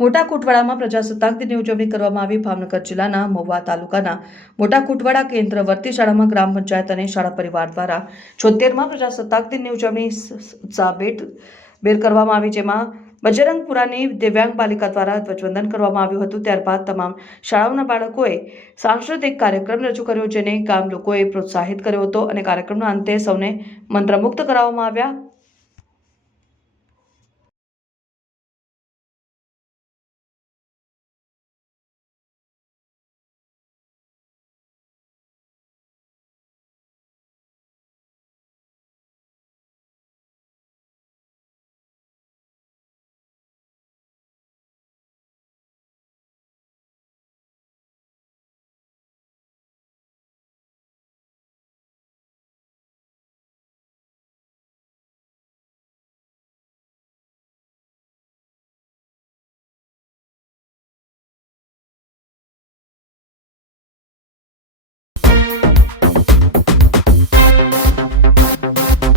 મોટા કુટવાડામાં પ્રજાસત્તાક દિનની ઉજવણી કરવામાં આવી. ભાવનગર જિલ્લાના મહુવા તાલુકાના મોટા કુટવાડા કેન્દ્રવર્તી શાળામાં ગ્રામ પંચાયત અને શાળા પરિવાર દ્વારા છોતેરમાં પ્રજાસત્તાક દિનની ઉજવણી ઉત્સાહભેટ બેર કરવામાં આવી, જેમાં બજરંગપુરાની દિવ્યાંગ બાલિકા દ્વારા ધ્વજવંદન કરવામાં આવ્યું હતું. ત્યારબાદ તમામ શાળાઓના બાળકોએ સાંસ્કૃતિક કાર્યક્રમ રજૂ કર્યો, જેને ગામ લોકોએ પ્રોત્સાહિત કર્યો હતો અને કાર્યક્રમના અંતે સૌને મંત્રમુગ્ધ કરાવવામાં આવ્યા.